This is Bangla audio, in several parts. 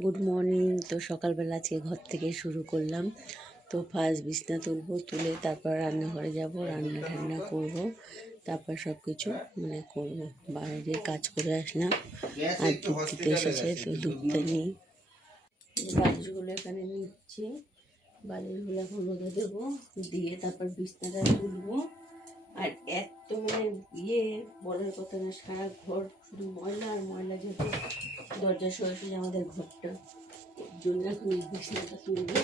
Good morning. তো সকালবেলা আজকে ঘর থেকে শুরু করলাম। তো ফার্স্ট বিছনা তুলবো, তুলে তারপর রান্নাঘরে যাব, রান্না ঠান্না করবো, তারপর সব কিছু করবো। বাইরে কাজ করে আসলাম, আর দুধ দিতে এসেছে, তো দুধটা নিই। বালিশগুলো এখানে নিচ্ছি, বালিশগুলো এখন রোদে দেবো, দিয়ে তারপর বিছনাটা তুলবো। আর এত বলার কথা না, সারা ঘর শুধু ময়লা আর ময়লা, যেহেতু দরজা সরাসরি আমাদের ঘরটা, জন্য এখন এই বিছনাটা তুলবো।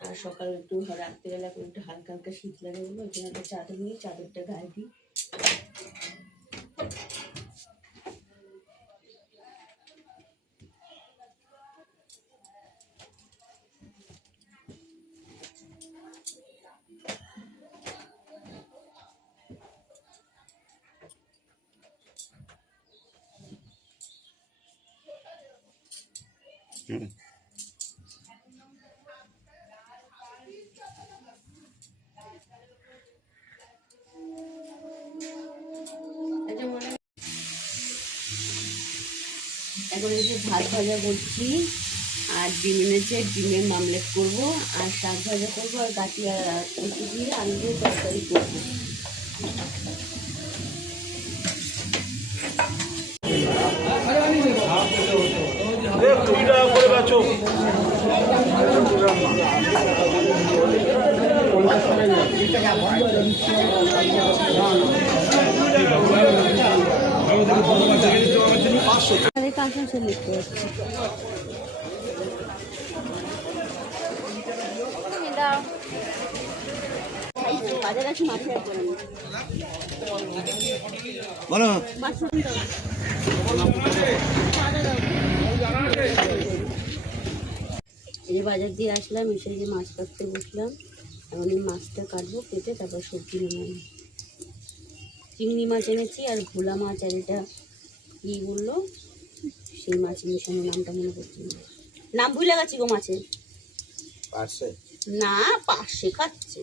আর সকালে একটু রাত্রিবেলা একটু হালকা হালকা শীত লাগে বলো, এখানে একটা চাদর নিয়ে চাদরটা গায়ে দিই। এখন এই যে ভাত ভাজা করছি, আর ডিম এনেছে, ডিমের মামলেট করবো, আর শাক ভাজা করবো, আর গাঠিয়া কচু দিয়ে আলু দিয়ে তরকারি করবো। আসানসোল লিখতে হচ্ছে। বাজার আছে, মাঠে বলো এই বাজার দিয়ে আসলাম, এসে যে মাছ কাটতে বসলাম। এখন এই মাছটা কাটবো, কেটে তারপর সবজি নেব। চিংড়ি মাছ এনেছি, আর ভোলা মাছ, আর এটা কি বললো সেই মাছ মিশানোর নামটা মনে করছি না, নাম ভুলে গেছি গো মাছের। না পার্শে খাচ্ছে,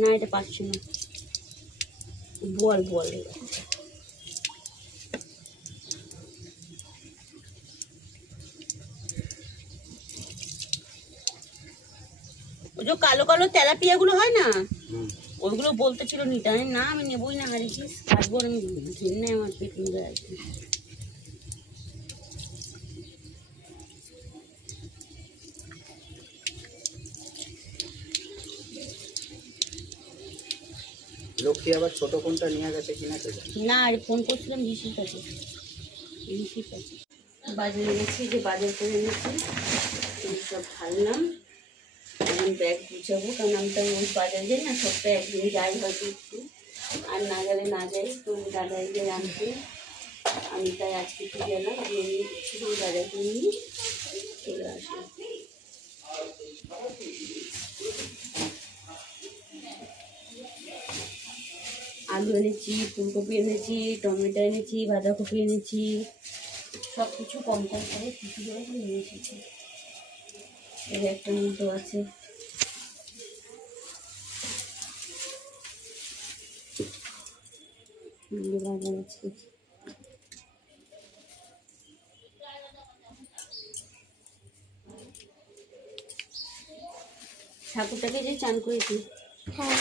না এটা পার্শে না, বল বল। ওই যে কালো কালো তেলাপিয়া গুলো হয় না, ওইগুলো বলতে ছিল নিতে, আমি না আমি নেবই না, হারিয়েছিস কাটবো, আমি ঘিন্নে আমার পেট নিয়ে আসবে। লক্ষ্মী আবার ছোট ফোনটা নিয়ে গেছে কিনা না, আর ফোন করছিলাম ঋষির কাছে, বাজারে গেছি, যে বাজার করে এনেছি সব ঢাললাম। এখন ব্যাগ গুছাবো, কারণ আমি তো ওই বাজার যাই না, সপ্তাহে একদিন যাই হয়তো একটু, আর না গেলে না যাই, তো দাদাই যাই আনতে। আমি তাই আজকে একটু গেলাম, আমি শুধু বাজার করে নিয়ে চলে আসলাম। আলু এনেছি, ফুলকপি এনেছি, টমেটো এনেছি, বাঁধাকপি এনেছি, সব কিছু কম কম করে কিছু করে নিয়ে এসেছি। এর একটা মতো আছে, বাজার আছে। ঠাকুরটাকে যে চান করেছি, হ্যাঁ